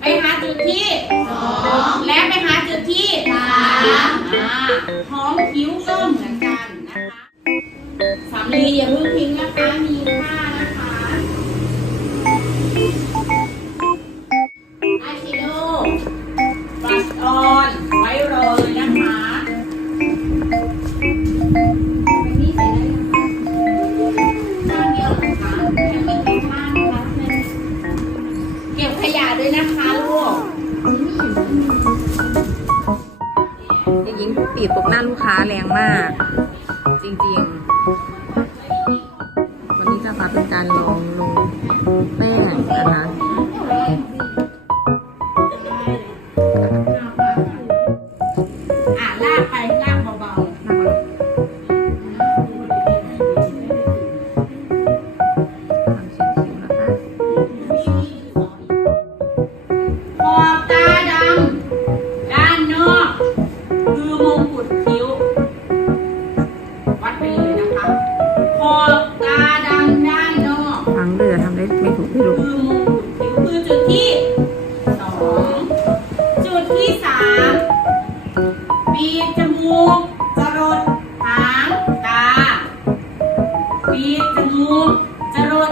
ไปหาจุดที่สองและไปหาจุดที่สามอ่าท้องคิ้วก็เหมือนกันนะคะสำลีอย่าเพิ่งทิ้งนะคะมี ขยะด้วยนะคะลูกยิงตีตกหน้าลูกค้าแรงมาก จริงๆ ได้ไม่ถูกพี่ลูกคือมงกุฎคิ้วคือจุดที่สองจุดที่สามปีกจมูกจรดหางตาปีกจมูกจรด